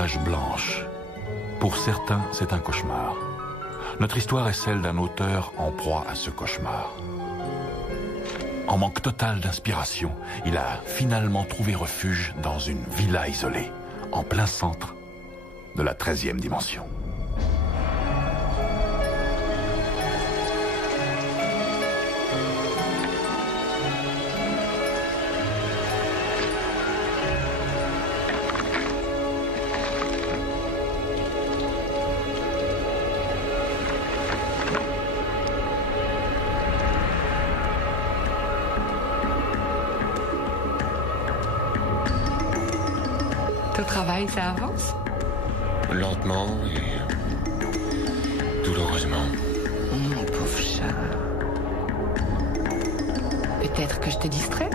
page blanche. Pour certains, c'est un cauchemar. Notre histoire est celle d'un auteur en proie à ce cauchemar. En manque total d'inspiration, il a finalement trouvé refuge dans une villa isolée, en plein centre de la 13e dimension. Ton travail, ça avance? Lentement et douloureusement. Mon pauvre chat. Peut-être que je te distrais?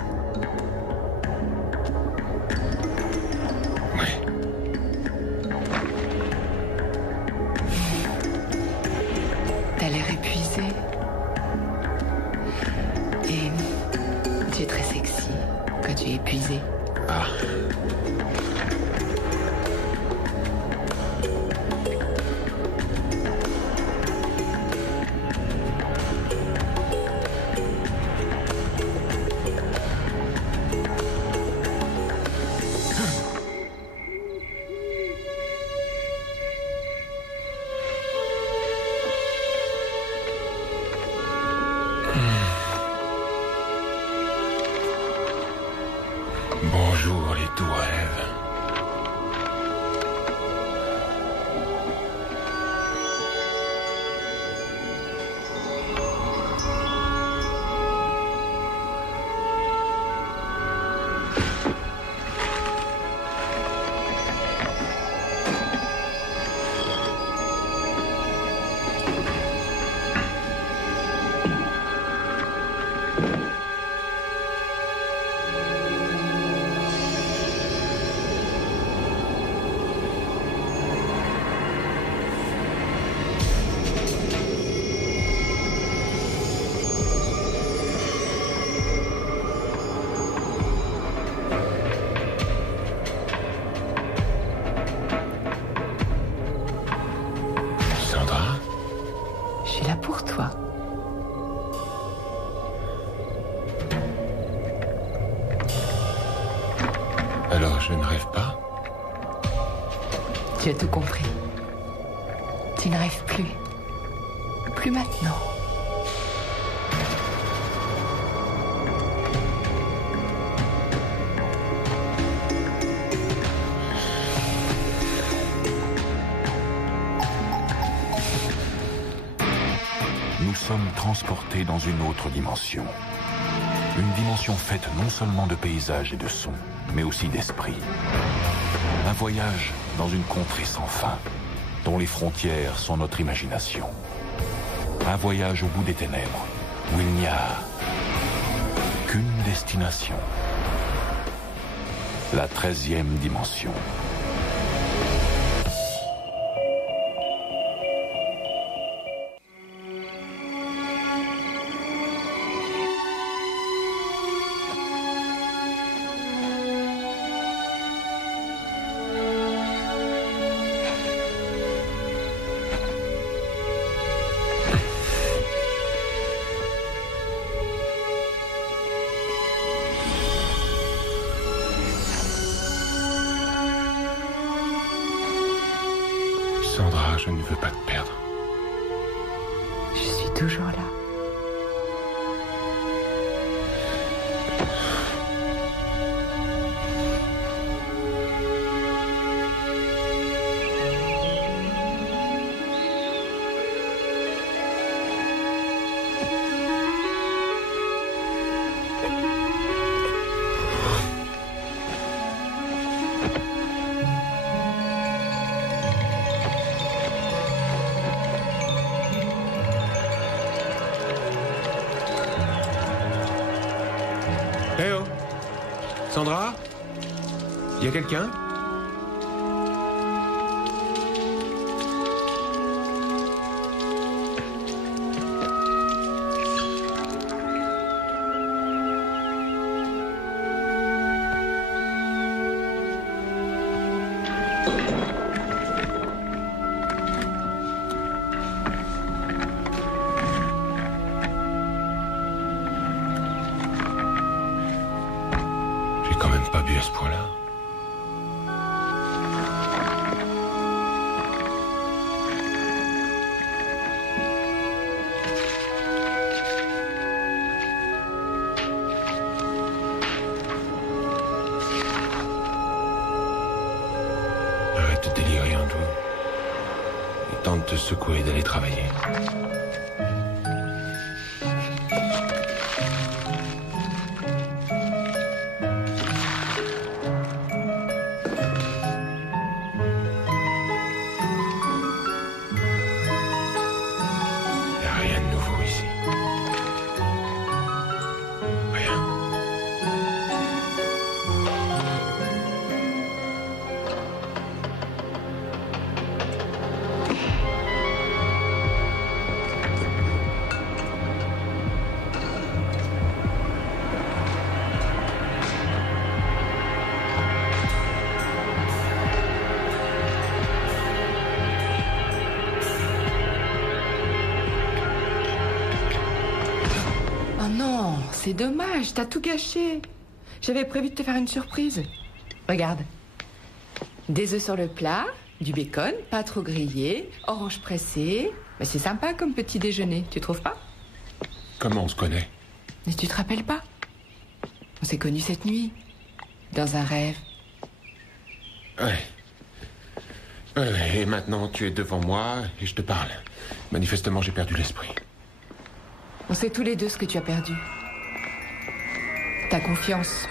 Oui. T'as l'air épuisé. Et tu es très sexy quand tu es épuisé. Ah. Bonjour les doux rêves. Je suis là pour toi. Alors je ne rêve pas? Tu as tout compris. Tu ne rêves plus. Plus maintenant. Nous sommes transportés dans une autre dimension. Une dimension faite non seulement de paysages et de sons, mais aussi d'esprit. Un voyage dans une contrée sans fin, dont les frontières sont notre imagination. Un voyage au bout des ténèbres, où il n'y a qu'une destination. La 13e dimension. Sandra, je ne veux pas te perdre. Je suis toujours là. Eh oh! Sandra? Y a quelqu'un? te secouer d'aller travailler. Y a rien de nouveau ici. Rien. Oh non, c'est dommage, t'as tout gâché. J'avais prévu de te faire une surprise. Regarde. Des œufs sur le plat, du bacon, pas trop grillé, orange pressé. Mais c'est sympa comme petit déjeuner, tu trouves pas? Comment on se connaît? Mais tu te rappelles pas? On s'est connus cette nuit. Dans un rêve. Ouais. Ouais, et maintenant tu es devant moi et je te parle. Manifestement, j'ai perdu l'esprit. On sait tous les deux ce que tu as perdu. Ta confiance.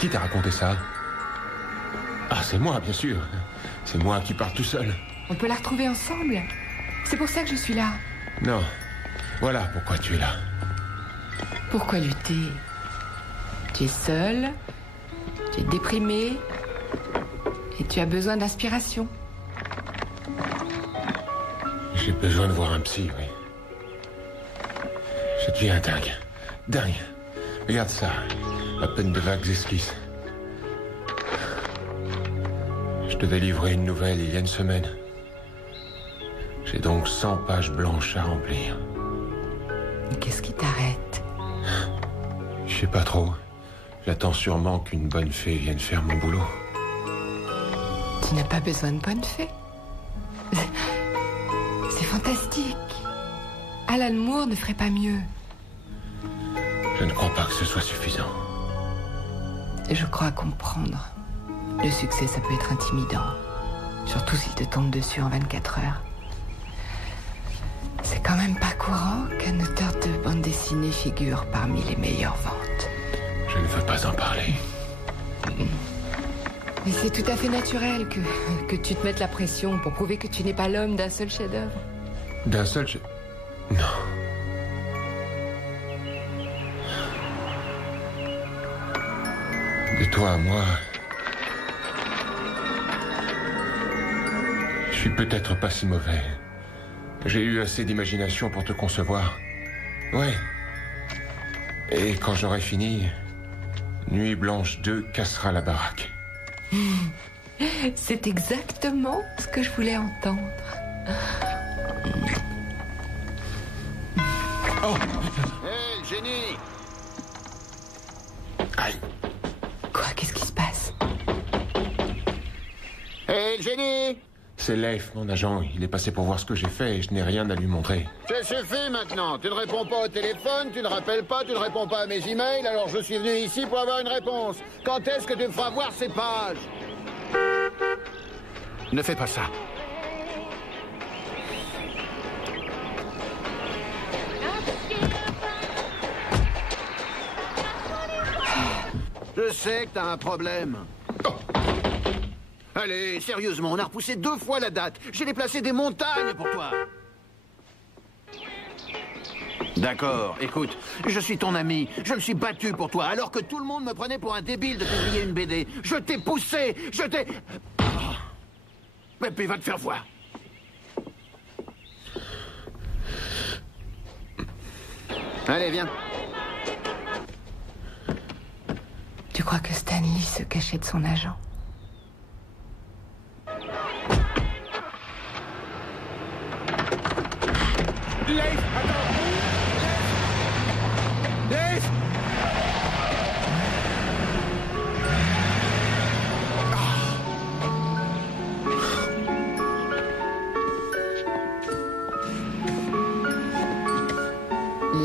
Qui t'a raconté ça? Ah, c'est moi, bien sûr. C'est moi qui pars tout seul. On peut la retrouver ensemble. C'est pour ça que je suis là. Non. Voilà pourquoi tu es là. Pourquoi lutter? Tu es seul, tu es déprimé et tu as besoin d'inspiration. J'ai besoin de voir un psy, oui. Je deviens dingue. Dingue. Regarde ça. À peine de vagues esquisses. Je devais livrer une nouvelle il y a une semaine. J'ai donc 100 pages blanches à remplir. Mais qu'est-ce qui t'arrête? Je sais pas trop. J'attends sûrement qu'une bonne fée vienne faire mon boulot. Tu n'as pas besoin de bonne fée. C'est fantastique. Alan Moore ne ferait pas mieux. Je ne crois pas que ce soit suffisant. Je crois comprendre. Le succès, ça peut être intimidant. Surtout s'il te tombe dessus en 24 heures. C'est quand même pas courant qu'un auteur de bande dessinée figure parmi les meilleures ventes. Je ne veux pas en parler. Mais c'est tout à fait naturel que tu te mettes la pression pour prouver que tu n'es pas l'homme d'un seul chef-d'œuvre. D'un seul... Non. De toi à moi... Je suis peut-être pas si mauvais. J'ai eu assez d'imagination pour te concevoir. Ouais. Et quand j'aurai fini, Nuit Blanche 2 cassera la baraque. C'est exactement ce que je voulais entendre. Oh! Hé, génie! Aïe! Quoi? Qu'est-ce qui se passe? Hé, génie! C'est Leif, mon agent. Il est passé pour voir ce que j'ai fait et je n'ai rien à lui montrer. Ça suffit maintenant. Tu ne réponds pas au téléphone, tu ne rappelles pas, tu ne réponds pas à mes emails, alors je suis venu ici pour avoir une réponse. Quand est-ce que tu me feras voir ces pages? Ne fais pas ça. Je sais que t'as un problème. Oh. Allez, sérieusement, on a repoussé 2 fois la date. J'ai déplacé des montagnes pour toi. D'accord, écoute, je suis ton ami, je me suis battu pour toi, alors que tout le monde me prenait pour un débile de publier une BD. Je t'ai poussé, je t'ai... Oh. Mais puis va te faire voir. Allez, viens. Tu crois que Stanley se cachait de son agent? Leif, attends! Leif!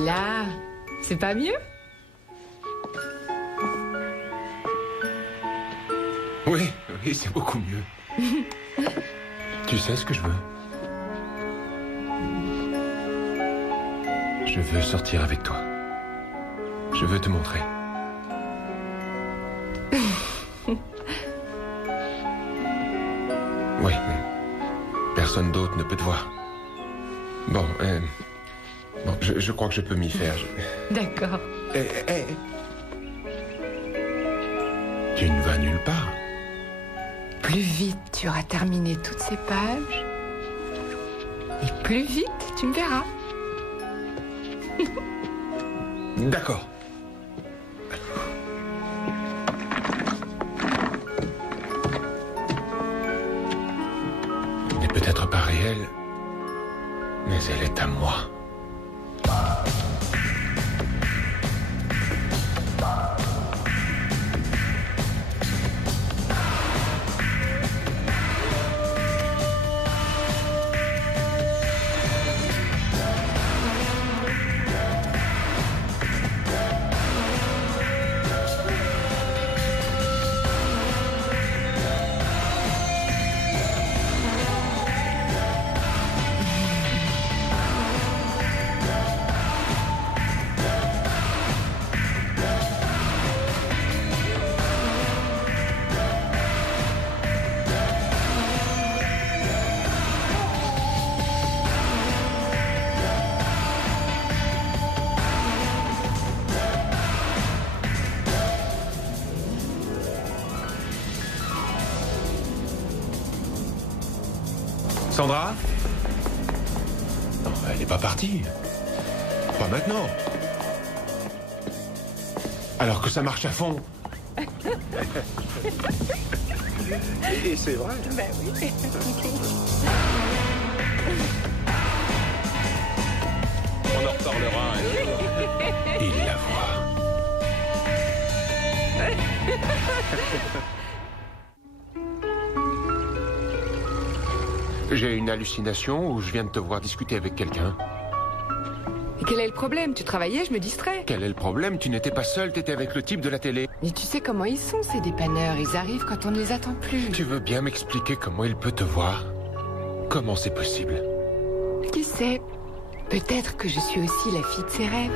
Là, c'est pas mieux? Oui, oui, c'est beaucoup mieux. Tu sais ce que je veux? Je veux sortir avec toi. Je veux te montrer. Oui, mais personne d'autre ne peut te voir. Bon, je crois que je peux m'y faire. D'accord. Tu ne vas nulle part. Plus vite tu auras terminé toutes ces pages, et plus vite tu me verras. D'accord. Elle n'est peut-être pas réelle, mais elle est à moi. Sandra? Non, elle n'est pas partie. Pas maintenant. Alors que ça marche à fond. Et c'est vrai. Ben oui. On en reparlera. Il la voit. J'ai une hallucination où je viens de te voir discuter avec quelqu'un. Et quel est le problème? Tu travaillais, je me distrais. Quel est le problème? Tu n'étais pas seul, t'étais avec le type de la télé. Mais tu sais comment ils sont, ces dépanneurs. Ils arrivent quand on ne les attend plus. Tu veux bien m'expliquer comment il peut te voir? Comment c'est possible? Qui sait? Peut-être que je suis aussi la fille de ses rêves.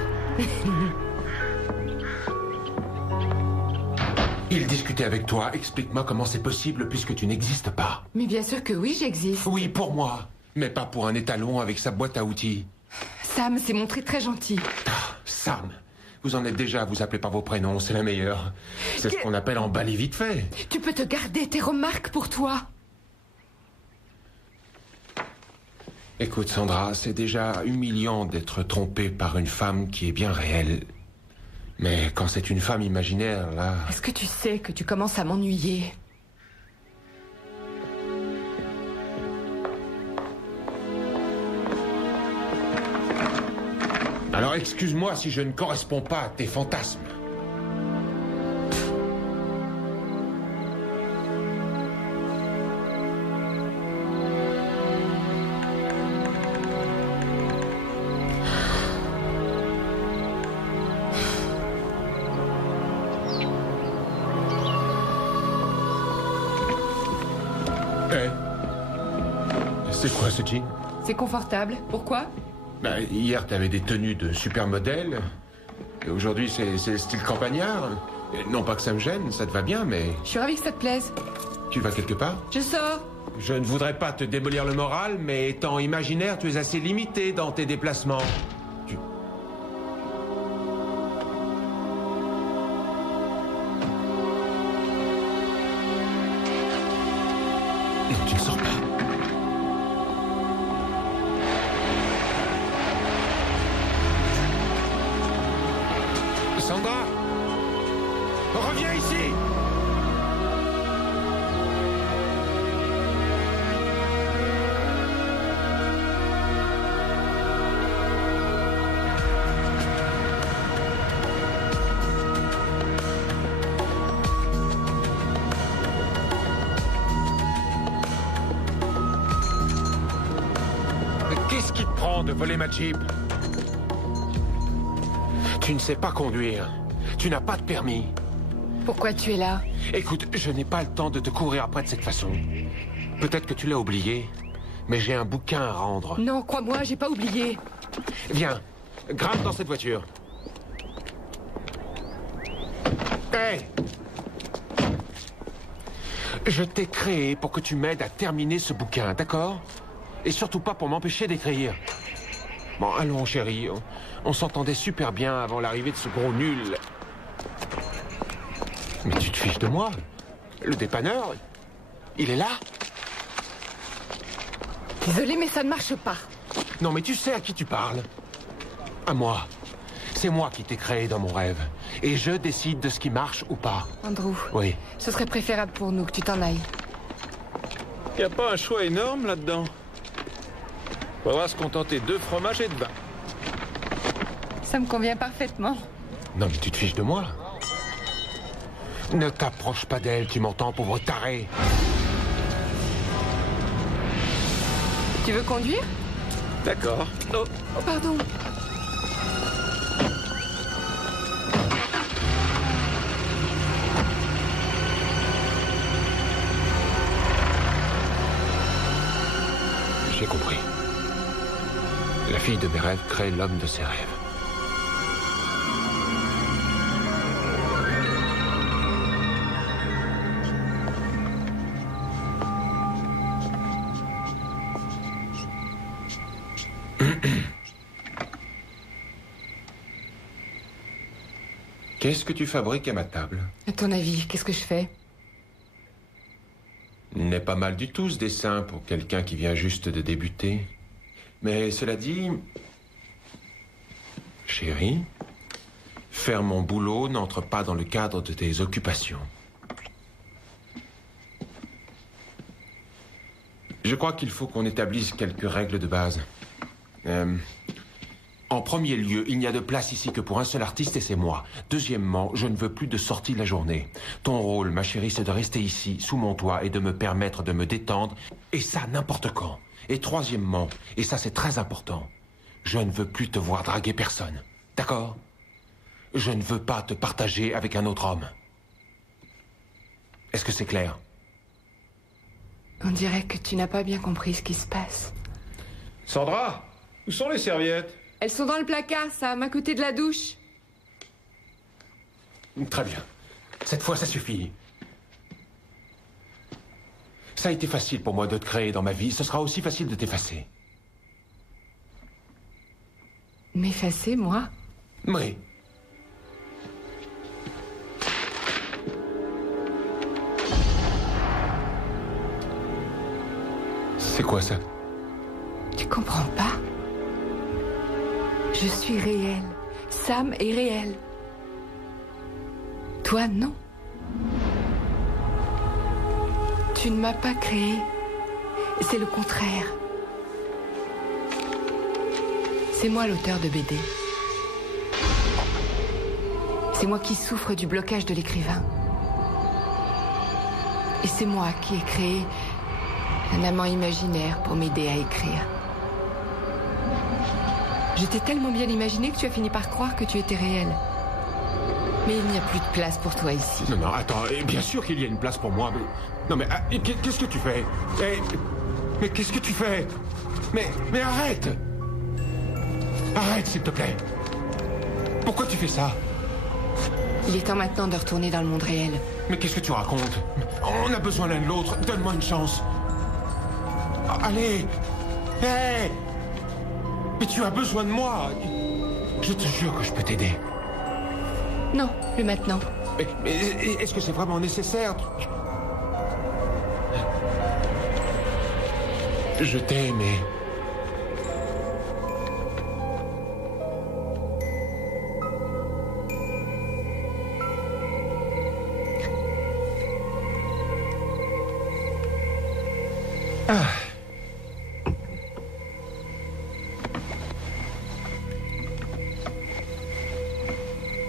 Il discutait avec toi. Explique-moi comment c'est possible puisque tu n'existes pas. Mais bien sûr que oui, j'existe. Oui, pour moi. Mais pas pour un étalon avec sa boîte à outils. Sam s'est montré très gentil. Ah, Sam. Vous en êtes déjà à vous appeler par vos prénoms, c'est la meilleure. C'est ce qu'on appelle emballer vite fait. Tu peux te garder tes remarques pour toi. Écoute, Sandra, c'est déjà humiliant d'être trompé par une femme qui est bien réelle. Mais quand c'est une femme imaginaire, là... Est-ce que tu sais que tu commences à m'ennuyer? Alors excuse-moi si je ne corresponds pas à tes fantasmes. C'est quoi ce jean? C'est confortable. Pourquoi? Bah, hier, t'avais des tenues de supermodèle. Et aujourd'hui, c'est le style campagnard. Et non pas que ça me gêne, ça te va bien, mais... Je suis ravie que ça te plaise. Tu vas quelque part? Je sors. Je ne voudrais pas te démolir le moral, mais étant imaginaire, tu es assez limité dans tes déplacements. Non, tu ne sors pas. Sandra! Reviens ici! Qu'est-ce qui te prend de voler ma Jeep? Tu ne sais pas conduire. Tu n'as pas de permis. Pourquoi tu es là? Écoute, je n'ai pas le temps de te courir après de cette façon. Peut-être que tu l'as oublié, mais j'ai un bouquin à rendre. Non, crois-moi, j'ai pas oublié. Viens, Grimpe dans cette voiture. Hé! Je t'ai créé pour que tu m'aides à terminer ce bouquin, d'accord? Et surtout pas pour m'empêcher d'écrire. Bon, allons, chérie. On s'entendait super bien avant l'arrivée de ce gros nul. Mais tu te fiches de moi? Le dépanneur, il est là? Désolée, mais ça ne marche pas. Non, mais tu sais à qui tu parles? À moi. C'est moi qui t'ai créé dans mon rêve. Et je décide de ce qui marche ou pas. Andrew. Oui. Ce serait préférable pour nous que tu t'en ailles. Y a pas un choix énorme là-dedans? Faudra se contenter de fromage et de vin. Ça me convient parfaitement. Non, mais tu te fiches de moi? Ne t'approche pas d'elle, tu m'entends, pauvre taré? Tu veux conduire? D'accord. Oh, Oh, pardon. J'ai compris. La fille de mes rêves crée l'homme de ses rêves. Qu'est-ce que tu fabriques à ma table? À ton avis, qu'est-ce que je fais? N'est pas mal du tout ce dessin pour quelqu'un qui vient juste de débuter. Mais cela dit... Chérie, faire mon boulot n'entre pas dans le cadre de tes occupations. Je crois qu'il faut qu'on établisse quelques règles de base. En premier lieu, il n'y a de place ici que pour un seul artiste et c'est moi. Deuxièmement, je ne veux plus de sortie la journée. Ton rôle, ma chérie, c'est de rester ici, sous mon toit, et de me permettre de me détendre, et ça n'importe quand. Et troisièmement, et ça c'est très important, je ne veux plus te voir draguer personne. D'accord? Je ne veux pas te partager avec un autre homme. Est-ce que c'est clair? On dirait que tu n'as pas bien compris ce qui se passe. Sandra, où sont les serviettes? Elles sont dans le placard, Sam, à côté de la douche. Très bien. Cette fois, ça suffit. Ça a été facile pour moi de te créer dans ma vie. Ce sera aussi facile de t'effacer. M'effacer, moi? Oui. C'est quoi ça? Tu comprends pas? Je suis réelle. Sam est réel. Toi, non. Tu ne m'as pas créé. C'est le contraire. C'est moi l'auteur de BD. C'est moi qui souffre du blocage de l'écrivain. Et c'est moi qui ai créé un amant imaginaire pour m'aider à écrire. Je t'ai tellement bien imaginé que tu as fini par croire que tu étais réel. Mais il n'y a plus de place pour toi ici. Non, non, attends. Bien sûr qu'il y a une place pour moi, mais... Non, mais qu'est-ce que tu fais? Mais qu'est-ce que tu fais? Mais arrête! Arrête, s'il te plaît. Pourquoi tu fais ça? Il est temps maintenant de retourner dans le monde réel. Mais qu'est-ce que tu racontes? On a besoin l'un de l'autre. Donne-moi une chance. Allez! Hé! Mais tu as besoin de moi. Je te jure que je peux t'aider. Non, plus maintenant. Mais est-ce que c'est vraiment nécessaire? Je t'ai aimé.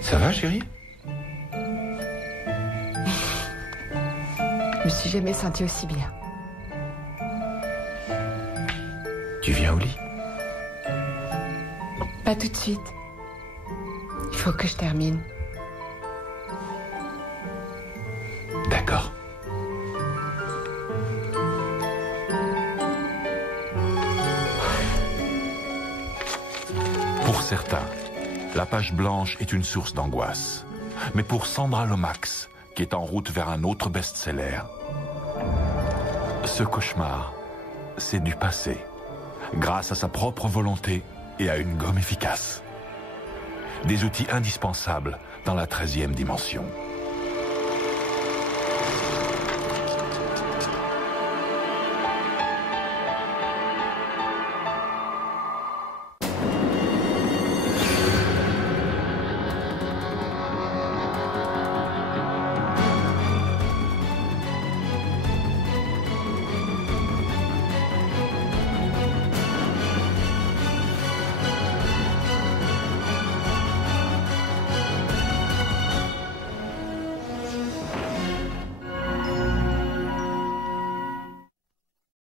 Ça va, chérie? Je me suis jamais sentie aussi bien. Tu viens au lit? Pas tout de suite. Il faut que je termine. D'accord. Pour certains, la page blanche est une source d'angoisse. Mais pour Sandra Lomax, qui est en route vers un autre best-seller, ce cauchemar, c'est du passé, grâce à sa propre volonté et à une gomme efficace. Des outils indispensables dans la 13e dimension.